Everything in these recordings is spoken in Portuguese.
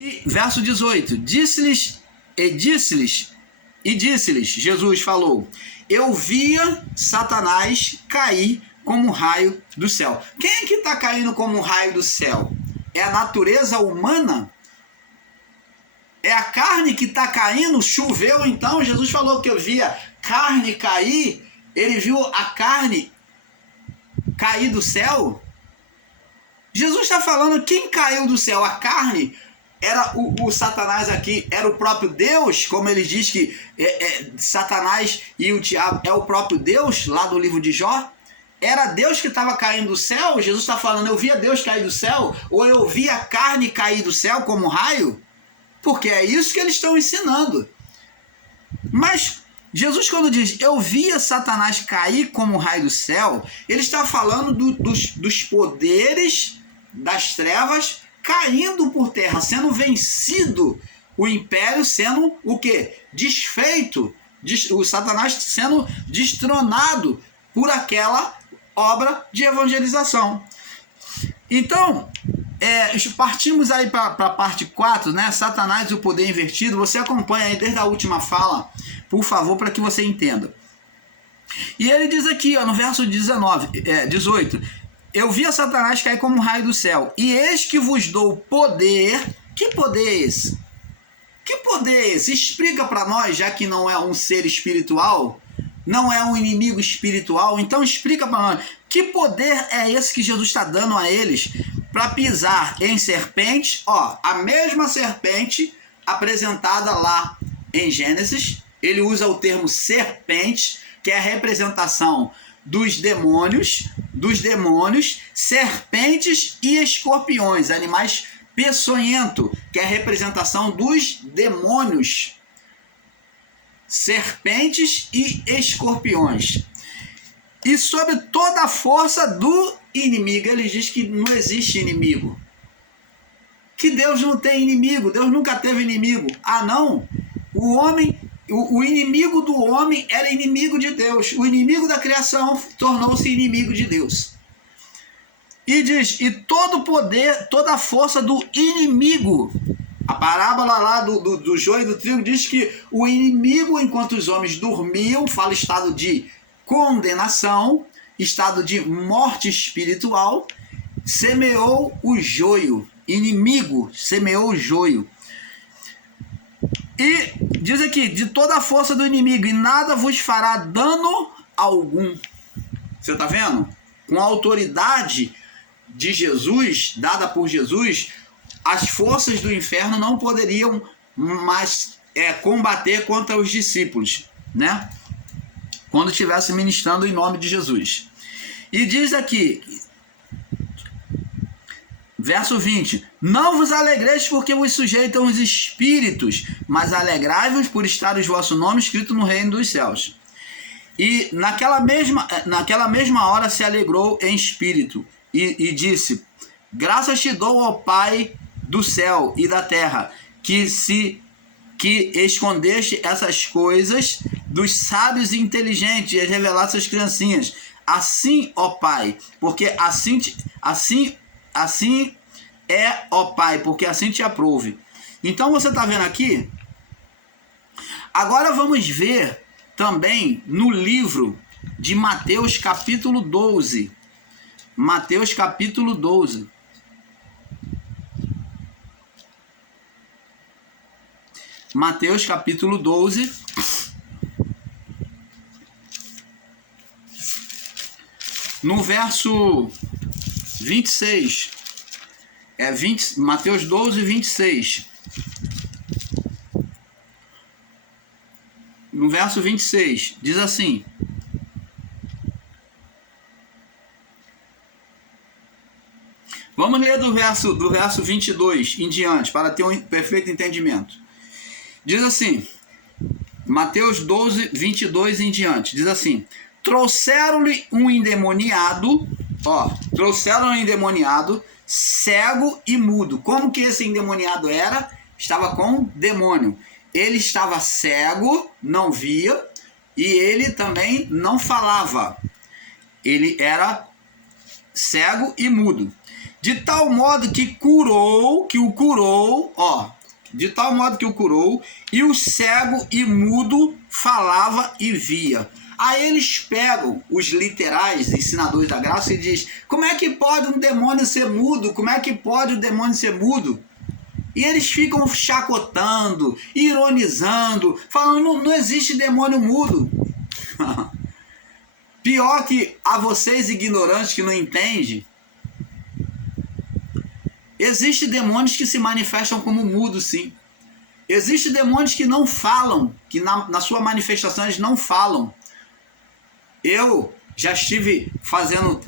E verso 18, disse-lhes, Jesus falou, eu via Satanás cair como um raio do céu. Quem é que está caindo como um raio do céu? É a natureza humana? É a carne que está caindo? Choveu então? Jesus falou que eu via carne cair. Ele viu a carne cair do céu? Jesus está falando quem caiu do céu? A carne? Era o Satanás aqui, era o próprio Deus, como ele diz que Satanás e o diabo é o próprio Deus, lá do livro de Jó. Era Deus que estava caindo do céu? Jesus está falando, eu via Deus cair do céu? Ou eu via a carne cair do céu como um raio? Porque é isso que eles estão ensinando. Mas Jesus, quando diz, eu via Satanás cair como um raio do céu, ele está falando dos poderes das trevas caindo por terra, sendo vencido, o império sendo o quê? Desfeito, o Satanás sendo destronado por aquela obra de evangelização. Então, partimos aí para a parte 4, né? Satanás e o poder invertido. Você acompanha aí desde a última fala, por favor, para que você entenda. E ele diz aqui, ó, no verso 18, eu vi a Satanás cair como um raio do céu, e eis que vos dou poder. Que poder é esse? Que poder é esse? Explica para nós, já que não é um ser espiritual, não é um inimigo espiritual, então explica para nós, que poder é esse que Jesus está dando a eles para pisar em serpentes? Ó, a mesma serpente apresentada lá em Gênesis, ele usa o termo serpente, que é a representação dos demônios, serpentes e escorpiões, animais peçonhentos, que é a representação dos demônios, serpentes e escorpiões. E sobre toda a força do inimigo, ele diz que não existe inimigo, que Deus não tem inimigo, Deus nunca teve inimigo. Ah não, o inimigo do homem era inimigo de Deus. O inimigo da criação tornou-se inimigo de Deus. E diz, e todo o poder, toda a força do inimigo. A parábola lá do joio e do trigo diz que o inimigo, enquanto os homens dormiam, fala estado de condenação, estado de morte espiritual, semeou o joio. Inimigo semeou o joio. E diz aqui, de toda a força do inimigo, e nada vos fará dano algum. Você está vendo? Com a autoridade de Jesus, dada por Jesus, as forças do inferno não poderiam mais combater contra os discípulos, né? Quando estivesse ministrando em nome de Jesus. E diz aqui, verso 20, não vos alegreis porque vos sujeitam os espíritos, mas alegrai-vos por estar os vossos nomes escritos no reino dos céus. E naquela mesma hora se alegrou em espírito e disse, graças te dou, ó Pai do céu e da terra, que escondeste essas coisas dos sábios e inteligentes e as revelaste às criancinhas. Assim, ó Pai, porque assim é, ó Pai, porque assim te aprouve. Então você está vendo aqui? Agora vamos ver também no livro de Mateus capítulo 12. Mateus capítulo 12. Mateus capítulo 12. No verso 26. Mateus 12, 26. No verso 26, diz assim: vamos ler do verso 22 em diante, para ter um perfeito entendimento. Diz assim, Mateus 12, 22 em diante, diz assim: trouxeram-lhe um endemoniado, cego e mudo. Como que esse endemoniado era? Estava com demônio. Ele estava cego, não via, e ele também não falava. Ele era cego e mudo. de tal modo que o curou, e o cego e mudo falava e via. Aí eles pegam os literais, ensinadores da graça, e diz: como é que pode um demônio ser mudo? Como é que pode o demônio ser mudo? E eles ficam chacotando, ironizando, falando: não existe demônio mudo. Pior que a vocês ignorantes que não entendem, existem demônios que se manifestam como mudos, sim. Existem demônios que não falam, que na sua manifestação eles não falam. Eu já estive fazendo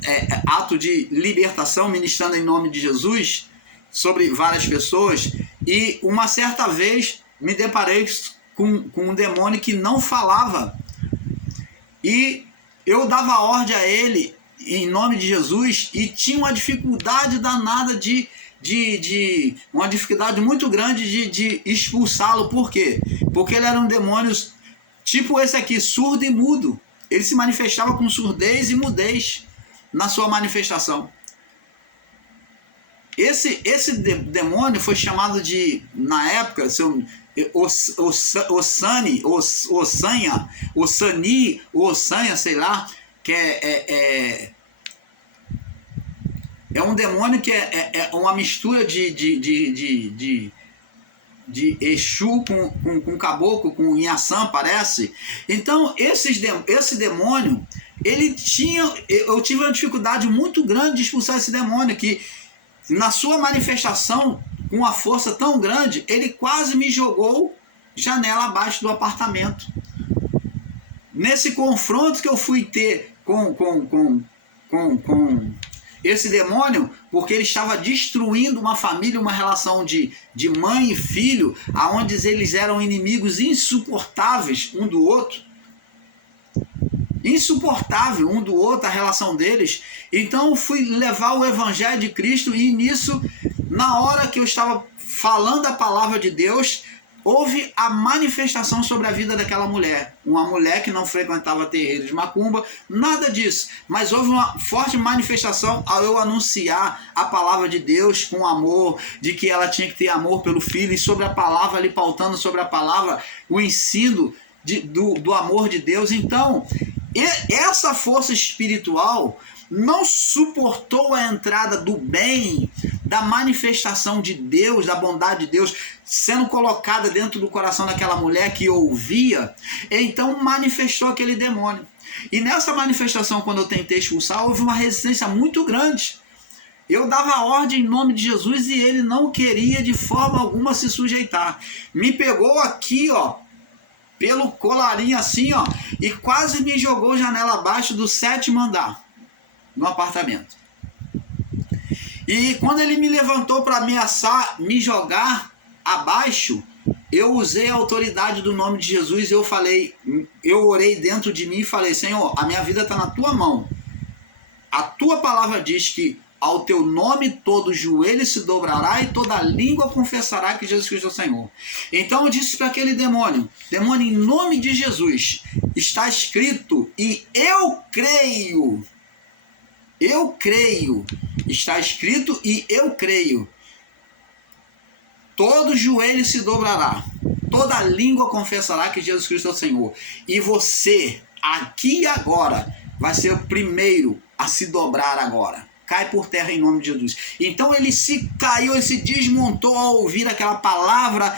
ato de libertação, ministrando em nome de Jesus, sobre várias pessoas, e uma certa vez me deparei com um demônio que não falava. E eu dava ordem a ele, em nome de Jesus, e tinha uma dificuldade danada uma dificuldade muito grande de expulsá-lo. Por quê? Porque ele era um demônio tipo esse aqui, surdo e mudo. Ele se manifestava com surdez e mudez na sua manifestação. Esse demônio foi chamado de, na época, Ossanha, sei lá, que é um demônio que é uma mistura de Exu com caboclo, com Inhaçã, parece. Então, esse demônio, eu tive uma dificuldade muito grande de expulsar esse demônio, que na sua manifestação, com uma força tão grande, ele quase me jogou janela abaixo do apartamento. Nesse confronto que eu fui ter com esse demônio, porque ele estava destruindo uma família, uma relação de mãe e filho, aonde eles eram inimigos insuportáveis um do outro. Insuportável um do outro a relação deles. Então eu fui levar o evangelho de Cristo, e nisso, na hora que eu estava falando a palavra de Deus, houve a manifestação sobre a vida daquela mulher. Uma mulher que não frequentava terreiros de macumba, nada disso. Mas houve uma forte manifestação ao eu anunciar a palavra de Deus com amor, de que ela tinha que ter amor pelo filho, e sobre a palavra, ali pautando sobre a palavra, o ensino do amor de Deus. Então, essa força espiritual não suportou a entrada do bem, da manifestação de Deus, da bondade de Deus, sendo colocada dentro do coração daquela mulher que ouvia. Então manifestou aquele demônio. E nessa manifestação, quando eu tentei expulsar, houve uma resistência muito grande. Eu dava ordem em nome de Jesus e ele não queria de forma alguma se sujeitar. Me pegou aqui, pelo colarinho assim, e quase me jogou janela abaixo do 7º andar, no apartamento. E quando ele me levantou para ameaçar me jogar abaixo, eu usei a autoridade do nome de Jesus. Eu orei dentro de mim e falei: Senhor, a minha vida está na tua mão. A tua palavra diz que ao teu nome todo joelho se dobrará e toda língua confessará que Jesus Cristo é o Senhor. Então eu disse para aquele demônio: em nome de Jesus, está escrito, e eu creio, está escrito e eu creio, todo joelho se dobrará, toda língua confessará que Jesus Cristo é o Senhor. E você, aqui e agora, vai ser o primeiro a se dobrar agora. Cai por terra em nome de Jesus. Então ele se caiu, ele se desmontou ao ouvir aquela palavra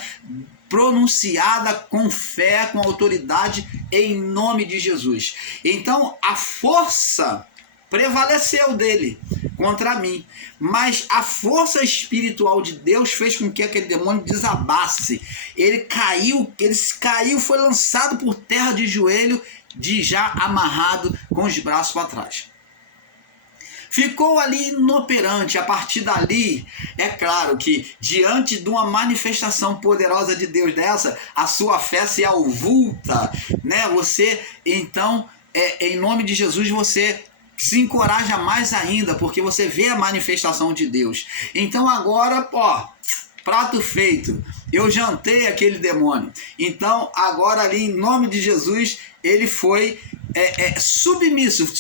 pronunciada com fé, com autoridade, em nome de Jesus. Então a força prevaleceu dele contra mim, mas a força espiritual de Deus fez com que aquele demônio desabasse. Ele caiu, foi lançado por terra de joelho, já amarrado com os braços para trás. Ficou ali inoperante. A partir dali, é claro que diante de uma manifestação poderosa de Deus dessa, a sua fé se avulta, né? Você, então, em nome de Jesus, você se encoraja mais ainda, porque você vê a manifestação de Deus. Então agora, prato feito, eu jantei aquele demônio. Então agora ali, em nome de Jesus, ele foi submisso,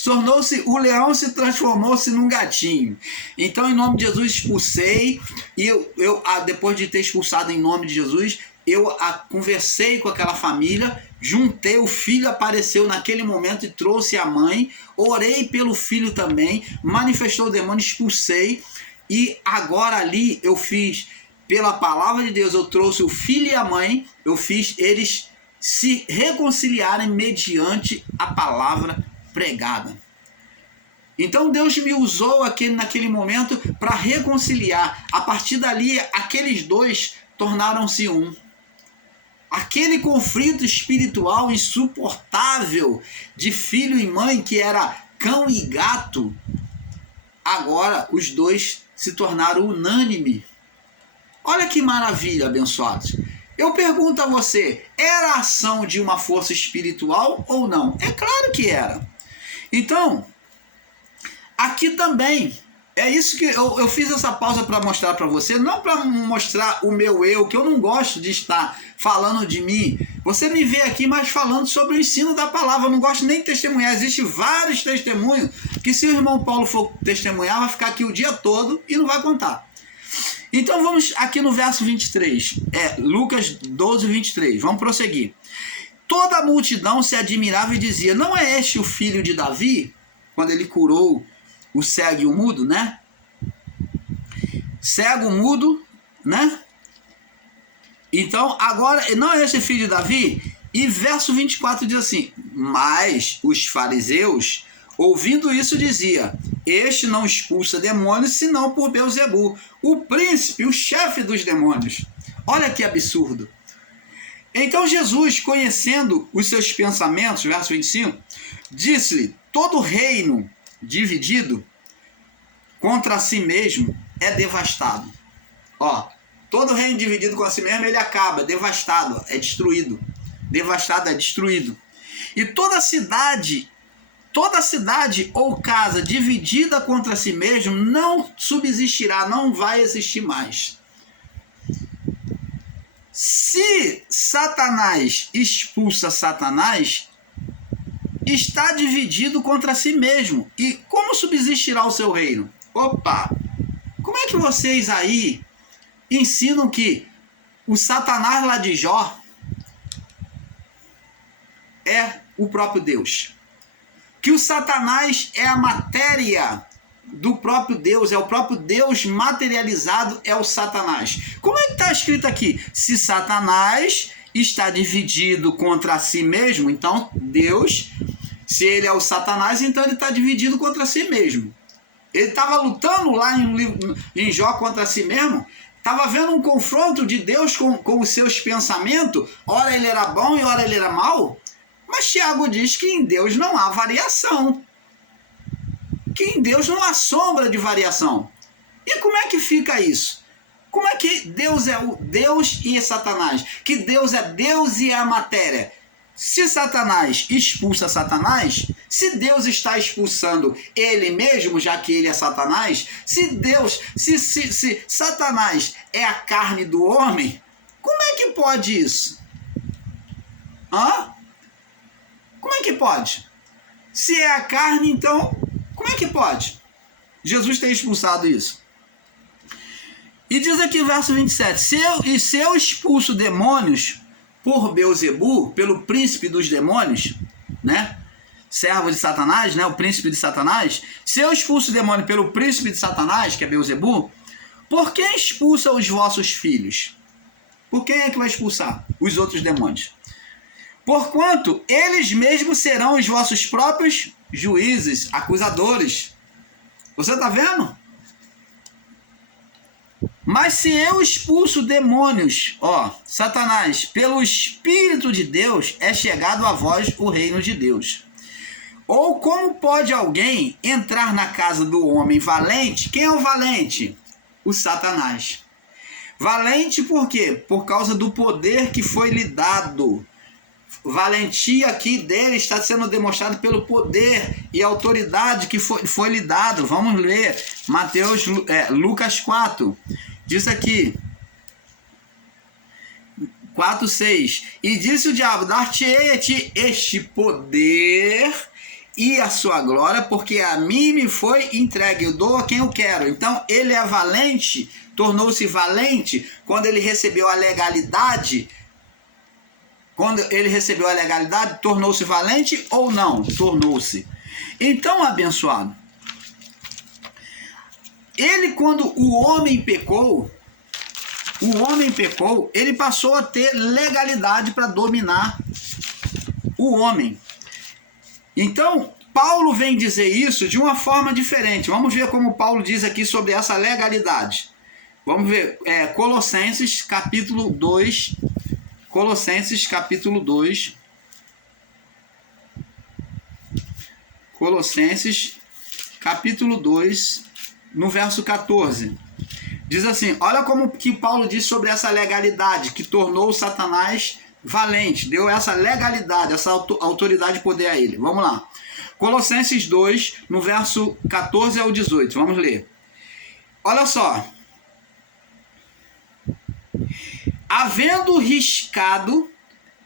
o leão se transformou-se num gatinho. Então, em nome de Jesus, expulsei, e depois de ter expulsado em nome de Jesus, eu conversei com aquela família, juntei, o filho apareceu naquele momento e trouxe a mãe, orei pelo filho também, manifestou o demônio, expulsei, e agora ali eu fiz, pela palavra de Deus, eu trouxe o filho e a mãe, eu fiz eles se reconciliarem mediante a palavra pregada. Então Deus me usou naquele momento para reconciliar. A partir dali, aqueles dois tornaram-se um. Aquele conflito espiritual insuportável de filho e mãe, que era cão e gato, agora os dois se tornaram unânime. Olha que maravilha, abençoados. Eu pergunto a você, era a ação de uma força espiritual ou não? É claro que era. Então, aqui também, é isso que eu fiz essa pausa para mostrar para você, não para mostrar o meu eu, que eu não gosto de estar falando de mim. Você me vê aqui, mas falando sobre o ensino da palavra, eu não gosto nem de testemunhar. Existem vários testemunhos que, se o irmão Paulo for testemunhar, vai ficar aqui o dia todo e não vai contar. Então vamos aqui no verso 23, Lucas 12, 23, vamos prosseguir. Toda a multidão se admirava e dizia, não é este o filho de Davi? Quando ele curou o cego e o mudo, né? Cego, mudo, né? Então, agora, não é esse filho de Davi? E verso 24 diz assim, mas os fariseus, ouvindo isso, dizia, este não expulsa demônios, senão por Beelzebu, o príncipe, o chefe dos demônios. Olha que absurdo. Então Jesus, conhecendo os seus pensamentos, verso 25, disse-lhe, todo reino dividido contra si mesmo é devastado. Todo reino dividido contra si mesmo, ele acaba, devastado, é destruído. Devastado é destruído. E toda cidade ou casa dividida contra si mesmo não subsistirá, não vai existir mais. Se Satanás expulsa Satanás, está dividido contra si mesmo. E como subsistirá o seu reino? Como é que vocês aí ensinam que o Satanás lá de Jó é o próprio Deus? Que o Satanás é a matéria do próprio Deus, é o próprio Deus materializado, é o Satanás. Como é que está escrito aqui? Se Satanás está dividido contra si mesmo, então Deus, se ele é o Satanás, então ele está dividido contra si mesmo. Ele estava lutando lá em Jó contra si mesmo, estava vendo um confronto de Deus com os seus pensamentos, ora ele era bom e ora ele era mau. Mas Tiago diz que em Deus não há variação. Que em Deus não há sombra de variação. E como é que fica isso? Como é que Deus é o Deus e Satanás? Que Deus é Deus e é a matéria. Se Satanás expulsa Satanás, se Deus está expulsando ele mesmo, já que ele é Satanás, se Satanás é a carne do homem, como é que pode isso? Como é que pode? Se é a carne, então, como é que pode? Jesus tem expulsado isso. E diz aqui o verso 27, se eu expulso demônios por Beelzebu, pelo príncipe dos demônios, né? Servo de Satanás, né? O príncipe de Satanás. Se eu expulso demônio pelo príncipe de Satanás, que é Beelzebu, por quem expulsa os vossos filhos? Por quem é que vai expulsar os outros demônios? Porquanto eles mesmos serão os vossos próprios juízes, acusadores. Você está vendo? Mas se eu expulso demônios, Satanás, pelo Espírito de Deus, é chegado a vós o reino de Deus. Ou como pode alguém entrar na casa do homem valente? Quem é o valente? O Satanás. Valente por quê? Por causa do poder que foi lhe dado. Valentia aqui dele está sendo demonstrado pelo poder e autoridade que foi lhe dado. Vamos ler Lucas 4. Diz aqui, 4:6. E disse o diabo: dar-te-ei a ti este poder e a sua glória, porque a mim me foi entregue, eu dou a quem eu quero. Então ele é valente, tornou-se valente quando ele recebeu a legalidade. Quando ele recebeu a legalidade, tornou-se valente ou não? Tornou-se. Então, abençoado, ele, quando o homem pecou, ele passou a ter legalidade para dominar o homem. Então, Paulo vem dizer isso de uma forma diferente. Vamos ver como Paulo diz aqui sobre essa legalidade. Vamos ver, Colossenses capítulo 2. Colossenses capítulo 2. Colossenses capítulo 2, no verso 14. Diz assim, olha como que Paulo diz sobre essa legalidade que tornou Satanás valente, deu essa legalidade, essa autoridade e poder a ele. Vamos lá. Colossenses 2, no verso 14 ao 18. Vamos ler. Olha só. Havendo riscado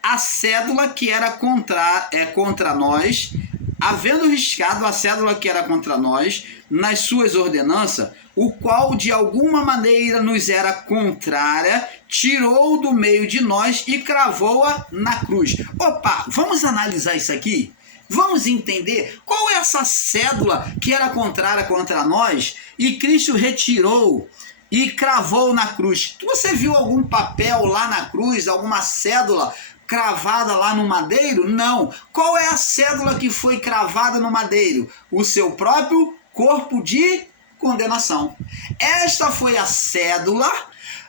a cédula que era contra nós, havendo riscado a cédula que era contra nós, nas suas ordenanças, o qual de alguma maneira nos era contrária, tirou do meio de nós e cravou-a na cruz. Opa, vamos analisar isso aqui? Vamos entender qual é essa cédula que era contrária contra nós e Cristo retirou e cravou na cruz. Você viu algum papel lá na cruz, alguma cédula cravada lá no madeiro? Não. Qual é a cédula que foi cravada no madeiro? O seu próprio corpo de condenação. Esta foi a cédula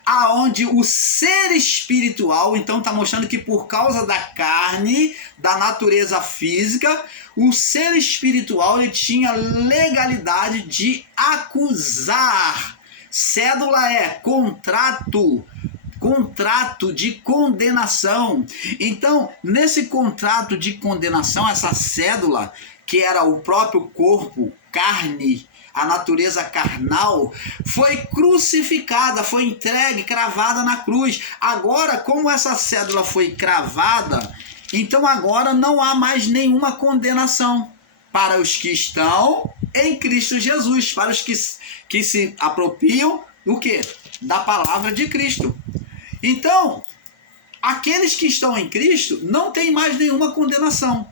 aonde o ser espiritual, então está mostrando que por causa da carne, da natureza física, o ser espiritual ele tinha legalidade de acusar. Cédula é contrato de condenação. Então, nesse contrato de condenação, essa cédula, que era o próprio corpo, carne, a natureza carnal, foi crucificada, foi entregue, cravada na cruz. Agora, como essa cédula foi cravada, então agora não há mais nenhuma condenação para os que estão em Cristo Jesus, para os que se apropriam do quê? Da palavra de Cristo. Então, aqueles que estão em Cristo não tem mais nenhuma condenação.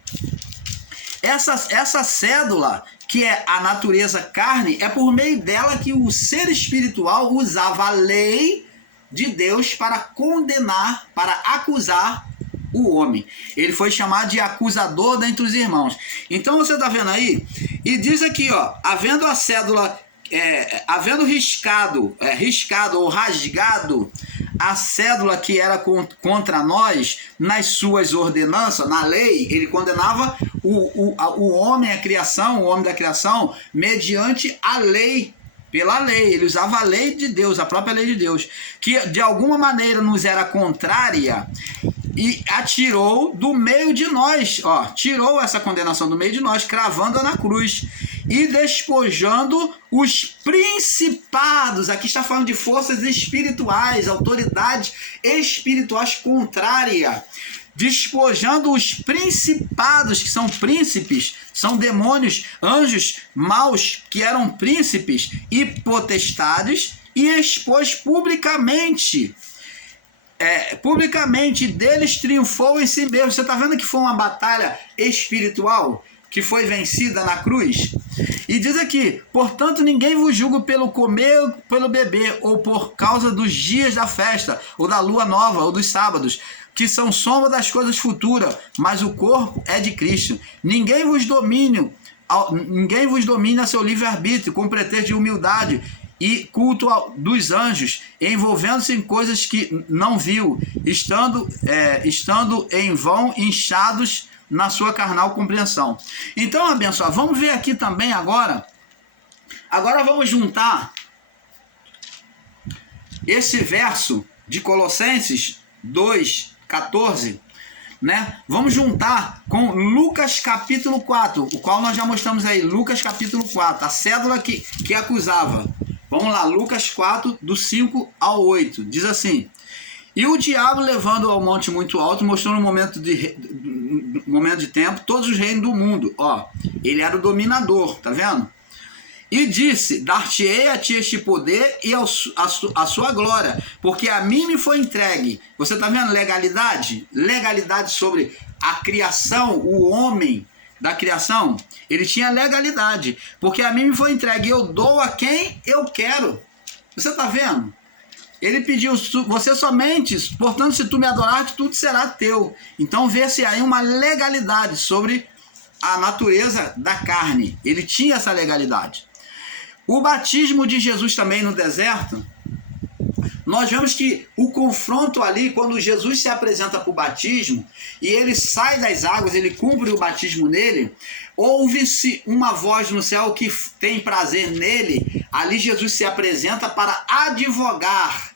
Essa cédula, que é a natureza carne, é por meio dela que o ser espiritual usava a lei de Deus para condenar, para acusar o homem. Ele foi chamado de acusador dentre os irmãos. Então você está vendo aí? E diz aqui, ó, havendo a cédula, havendo riscado ou rasgado a cédula que era contra nós nas suas ordenanças, na lei, ele condenava o homem, a criação, o homem da criação, mediante a lei, pela lei. Ele usava a lei de Deus, a própria lei de Deus, que de alguma maneira nos era contrária, e atirou do meio de nós, ó, tirou essa condenação do meio de nós, cravando-a na cruz e despojando os principados. Aqui está falando de forças espirituais, autoridades espirituais contrárias, despojando os principados, que são príncipes, são demônios, anjos maus, que eram príncipes e potestades, e expôs publicamente deles triunfou em si mesmo. Você está vendo que foi uma batalha espiritual que foi vencida na cruz? E diz aqui, portanto ninguém vos julga pelo comer ou pelo beber, ou por causa dos dias da festa, ou da lua nova, ou dos sábados, que são sombra das coisas futuras, mas o corpo é de Cristo. Ninguém vos domine a seu livre-arbítrio, com pretexto de humildade e culto dos anjos, envolvendo-se em coisas que não viu, estando em vão inchados na sua carnal compreensão. Então, abençoado, vamos ver aqui também agora vamos juntar esse verso de Colossenses 2:14, né? Vamos juntar com Lucas capítulo 4, o qual nós já mostramos aí, Lucas capítulo 4, a cédula que acusava. Vamos lá, Lucas 4, do 5 ao 8, diz assim: E o diabo, levando ao monte muito alto, mostrou no momento de tempo todos os reinos do mundo. Ó, ele era o dominador, tá vendo? E disse: dar-te-ei a ti este poder e a sua glória, porque a mim me foi entregue. Você tá vendo legalidade? Legalidade sobre a criação, o homem da criação. Ele tinha legalidade, porque a mim me foi entregue. Eu dou a quem eu quero. Você tá vendo? Ele pediu: você somente, portanto, se tu me adorares, tudo será teu. Então vê-se aí uma legalidade sobre a natureza da carne. Ele tinha essa legalidade. O batismo de Jesus também no deserto, nós vemos que o confronto ali, quando Jesus se apresenta para o batismo, e ele sai das águas, ele cumpre o batismo nele, ouve-se uma voz no céu que tem prazer nele. Ali Jesus se apresenta para advogar.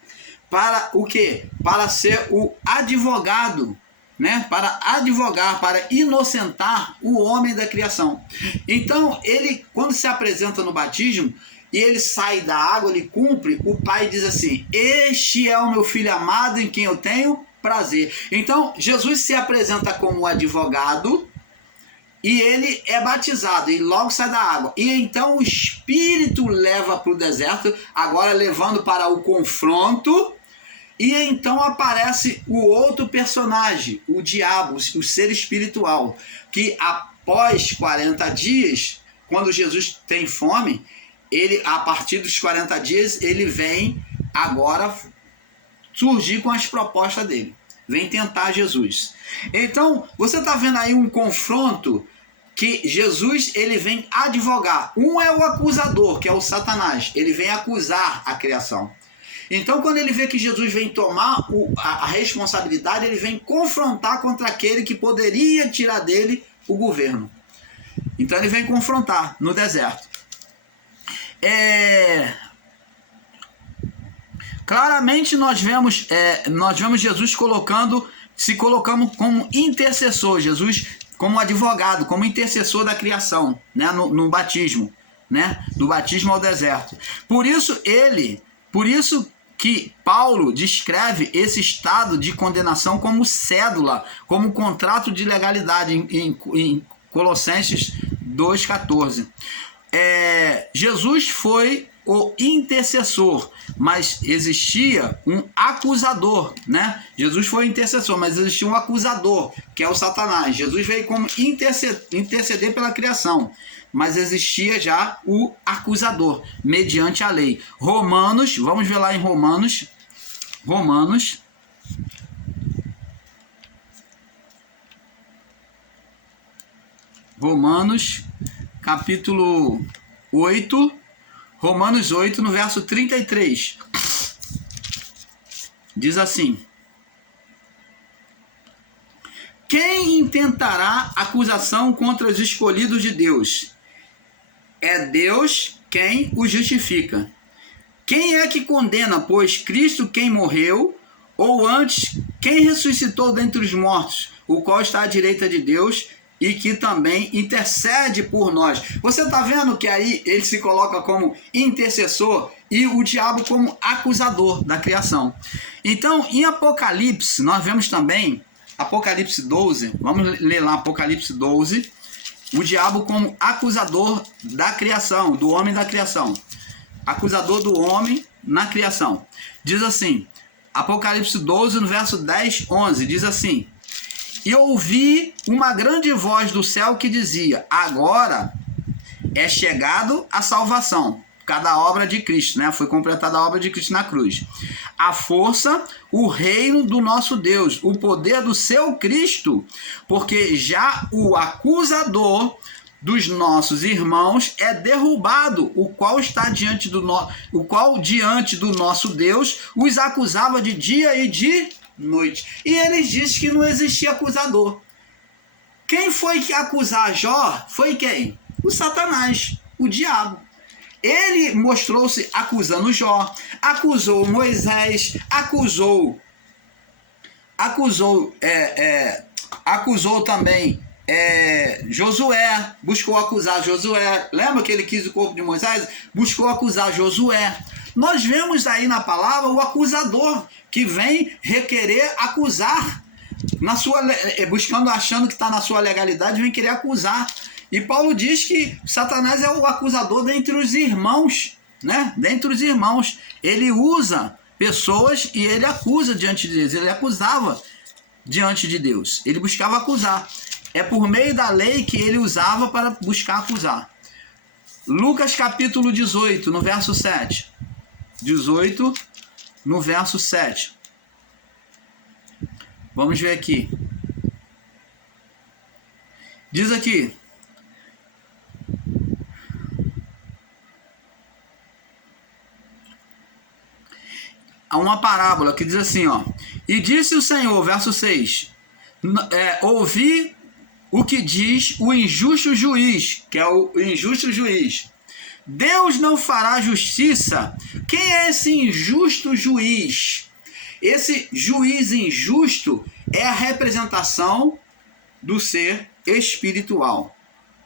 Para o quê? Para ser o advogado, né? Para advogar, para inocentar o homem da criação. Então, ele, quando se apresenta no batismo, e ele sai da água, ele cumpre, o pai diz assim: este é o meu filho amado em quem eu tenho prazer. Então, Jesus se apresenta como advogado, e ele é batizado, e logo sai da água. E então o Espírito leva para o deserto, agora levando para o confronto. E então aparece o outro personagem, o diabo, o ser espiritual, que após 40 dias, quando Jesus tem fome, ele, a partir dos 40 dias, ele vem agora surgir com as propostas dele. Vem tentar Jesus. Então, você está vendo aí um confronto que Jesus, ele vem advogar. Um é o acusador, que é o Satanás. Ele vem acusar a criação. Então, quando ele vê que Jesus vem tomar a responsabilidade, ele vem confrontar contra aquele que poderia tirar dele o governo. Então, ele vem confrontar no deserto. Claramente, nós vemos Jesus se colocando como intercessor, Jesus como advogado, como intercessor da criação, né, no batismo, né, do batismo ao deserto. Por isso que Paulo descreve esse estado de condenação como cédula, como contrato de legalidade em Colossenses 2,14. Jesus foi o intercessor, mas existia um acusador, né? Jesus foi o intercessor, mas existia um acusador, que é o Satanás. Jesus veio como interceder pela criação, mas existia já o acusador, mediante a lei. Romanos, vamos ver lá em Romanos, capítulo 8, Romanos 8, no verso 33. Diz assim: quem intentará acusação contra os escolhidos de Deus? É Deus quem os justifica. Quem é que condena? Pois Cristo quem morreu, ou antes, quem ressuscitou dentre os mortos, o qual está à direita de Deus e que também intercede por nós. Você está vendo que aí ele se coloca como intercessor e o diabo como acusador da criação. Então, em Apocalipse, nós vemos também, Apocalipse 12, vamos ler lá Apocalipse 12, o diabo como acusador da criação, do homem da criação. Acusador do homem na criação. Diz assim, Apocalipse 12, no verso 10, 11, diz assim: e ouvi uma grande voz do céu que dizia: agora é chegado a salvação, cada obra de Cristo, né? Foi completada a obra de Cristo na cruz. A força, o reino do nosso Deus, o poder do seu Cristo, porque já o acusador dos nossos irmãos é derrubado, o qual diante do nosso Deus os acusava de dia e de noite. E eles dizem que não existia acusador. Quem foi que acusar Jó? Foi quem? O Satanás, o diabo. Ele mostrou-se acusando Jó, acusou Moisés, acusou também Josué, buscou acusar Josué. Lembra que ele quis o corpo de Moisés? Buscou acusar Josué. Nós vemos aí na palavra o acusador, que vem requerer acusar, buscando, achando que está na sua legalidade, vem querer acusar. E Paulo diz que Satanás é o acusador dentre os irmãos, né? Dentre os irmãos. Ele usa pessoas e ele acusa diante de Deus. Ele acusava diante de Deus. Ele buscava acusar. É por meio da lei que ele usava para buscar acusar. Lucas capítulo 18, no verso 7. 18, no verso 7. Vamos ver aqui. Diz aqui. Há uma parábola que diz assim, ó. E disse o Senhor, verso 6. Ouvi o que diz o injusto juiz, que é o injusto juiz. Deus não fará justiça. Quem é esse injusto juiz? Esse juiz injusto é a representação do ser espiritual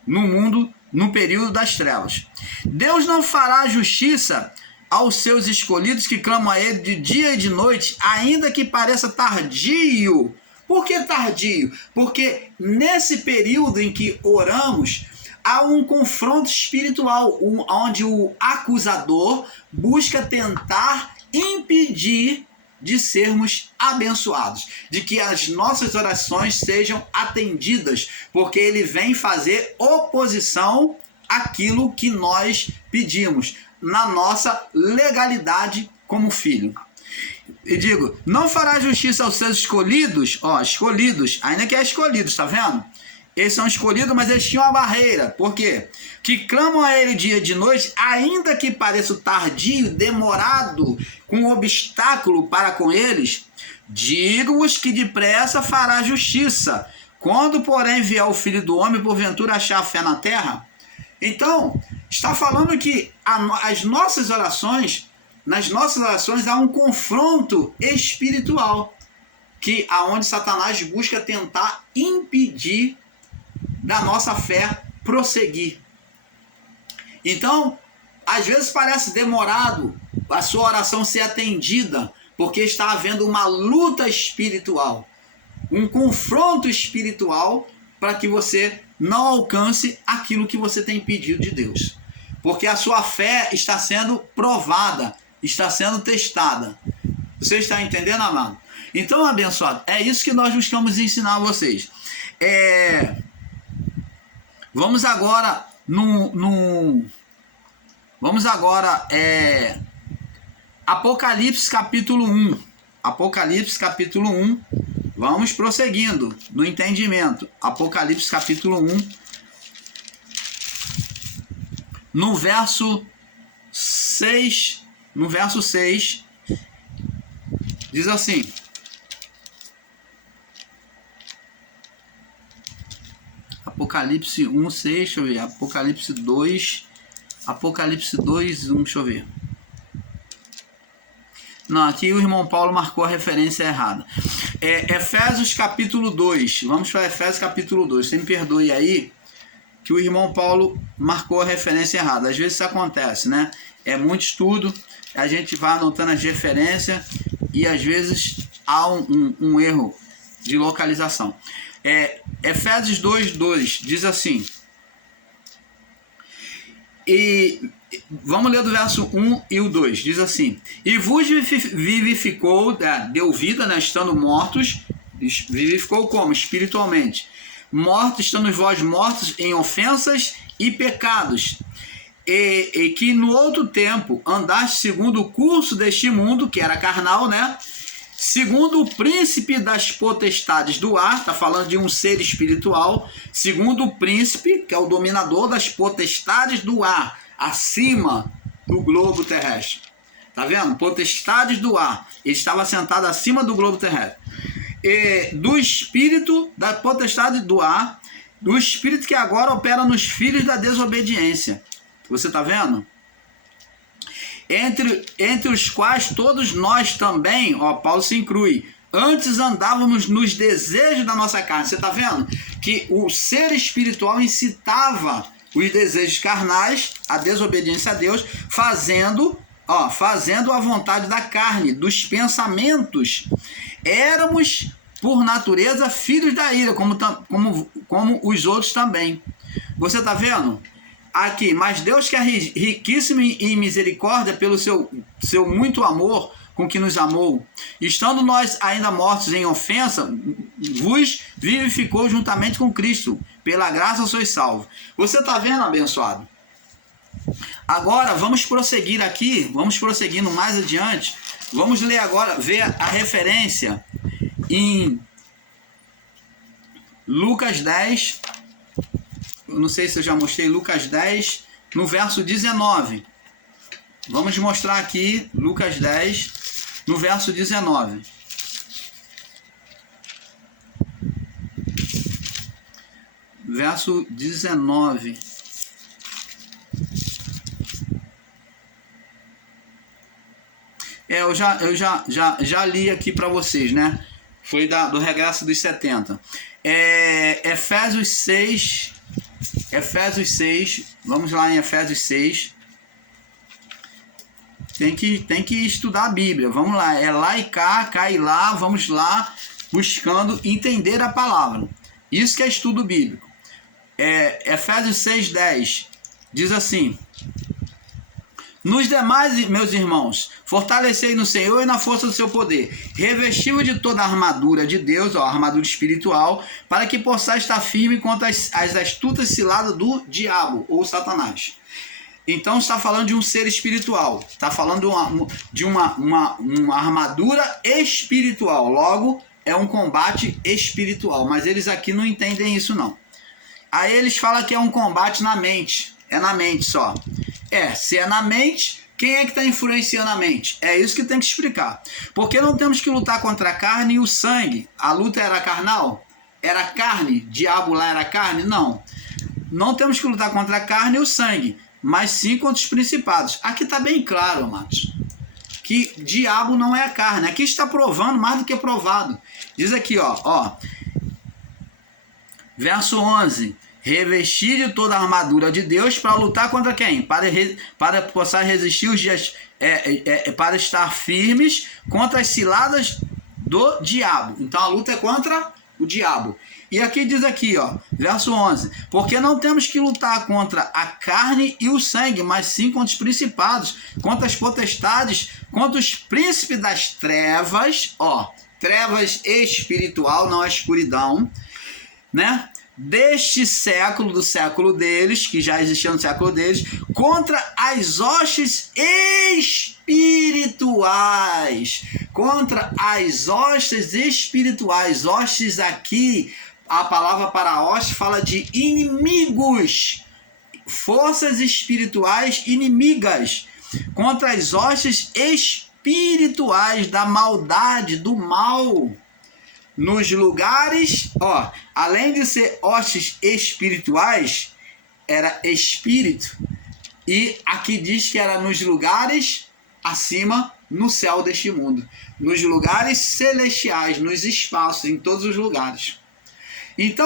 no mundo, no período das trevas. Deus não fará justiça aos seus escolhidos que clamam a ele de dia e de noite, ainda que pareça tardio. Por que tardio? Porque nesse período em que oramos, há um confronto espiritual, onde o acusador busca tentar impedir de sermos abençoados, de que as nossas orações sejam atendidas, porque ele vem fazer oposição àquilo que nós pedimos, na nossa legalidade como filho. E digo, não fará justiça aos seus escolhidos, escolhidos, ainda que é escolhidos, tá vendo? Eles são escolhidos, mas eles tinham uma barreira. Por quê? Que clamam a ele dia e de noite, ainda que pareça tardio, demorado, com obstáculo para com eles, digo-vos que depressa fará justiça. Quando, porém, vier o Filho do Homem, porventura achar fé na terra? Então, está falando que nas nossas orações há um confronto espiritual, aonde Satanás busca tentar impedir da nossa fé prosseguir. Então, às vezes parece demorado a sua oração ser atendida, porque está havendo uma luta espiritual, um confronto espiritual, para que você não alcance aquilo que você tem pedido de Deus. Porque a sua fé está sendo provada, está sendo testada. Você está entendendo, amado? Então, abençoado, é isso que nós buscamos ensinar a vocês. Vamos agora Apocalipse capítulo 1. Apocalipse capítulo 1. Vamos prosseguindo no entendimento. Apocalipse capítulo 1. No verso 6. No verso 6. Diz assim. Apocalipse 1, 6, deixa eu ver. Apocalipse 2, 1, deixa eu ver. Não, aqui o irmão Paulo marcou a referência errada. Efésios capítulo 2. Vamos para Efésios capítulo 2. Você me perdoe aí que o irmão Paulo marcou a referência errada. Às vezes isso acontece, né? É muito estudo, a gente vai anotando as referências e às vezes há um erro de localização. Efésios 2:2 diz assim, e vamos ler do verso 1 e o 2, diz assim: e vos vivificou, deu vida, né, estando mortos, vivificou como? Espiritualmente, mortos, estando vós mortos em ofensas e pecados, e que no outro tempo andaste segundo o curso deste mundo, que era carnal, né? Segundo o príncipe das potestades do ar, está falando de um ser espiritual, segundo o príncipe, que é o dominador das potestades do ar, acima do globo terrestre. Tá vendo? Potestades do ar. Ele estava sentado acima do globo terrestre. Do espírito da potestade do ar, do espírito que agora opera nos filhos da desobediência. Você está vendo? Entre os quais todos nós também, Paulo se inclui, antes andávamos nos desejos da nossa carne. Você está vendo? Que o ser espiritual incitava os desejos carnais, a desobediência a Deus, fazendo fazendo a vontade da carne, dos pensamentos. Éramos, por natureza, filhos da ira, como os outros também. Você está vendo? Aqui, mas Deus, que é riquíssimo em misericórdia, pelo seu muito amor com que nos amou, estando nós ainda mortos em ofensa, vos vivificou juntamente com Cristo. Pela graça sois salvos. Você está vendo, abençoado? Agora, vamos prosseguir aqui, vamos prosseguindo mais adiante. Vamos ler agora, ver a referência em Lucas 10. Eu não sei se eu já mostrei Lucas 10, no verso 19. Vamos mostrar aqui Lucas 10, no verso 19. Verso 19. Eu já li aqui para vocês, né? Foi do Regresso dos 70. Efésios 6. Vamos lá em Efésios 6. Tem que estudar a Bíblia. Vamos lá. É lá e cá e lá. Vamos lá buscando entender a palavra. Isso que é estudo bíblico. Efésios 6:10 diz assim: nos demais, meus irmãos, fortalecei no Senhor e na força do seu poder. Revesti-vos de toda a armadura de Deus, a armadura espiritual, para que possais estar firme contra as astutas ciladas do diabo, ou Satanás. Então está falando de um ser espiritual. Está falando de uma armadura espiritual. Logo, é um combate espiritual. Mas eles aqui não entendem isso, não. Aí eles falam que é um combate na mente. É na mente só. Se é na mente, quem é que está influenciando a mente? É isso que tem que explicar. Porque não temos que lutar contra a carne e o sangue. A luta era carnal? Era carne? Diabo lá era carne? Não. Não temos que lutar contra a carne e o sangue, mas sim contra os principados. Aqui está bem claro, amados, que diabo não é a carne. Aqui está provando mais do que provado. Diz aqui, verso 11: revestir de toda a armadura de Deus para lutar contra quem? Para possar resistir os dias, para estar firmes contra as ciladas do diabo. Então a luta é contra o diabo. E aqui diz aqui, verso 11: porque não temos que lutar contra a carne e o sangue, mas sim contra os principados, contra as potestades, contra os príncipes das trevas, trevas espiritual, não a escuridão, né? Deste século, do século deles, que já existia no século deles, contra as hostes espirituais. Contra as hostes espirituais. Hostes aqui, a palavra para hoste fala de inimigos. Forças espirituais inimigas. Contra as hostes espirituais da maldade, do mal. Nos lugares, além de ser hostes espirituais, era espírito. E aqui diz que era nos lugares acima, no céu deste mundo. Nos lugares celestiais, nos espaços, em todos os lugares. Então,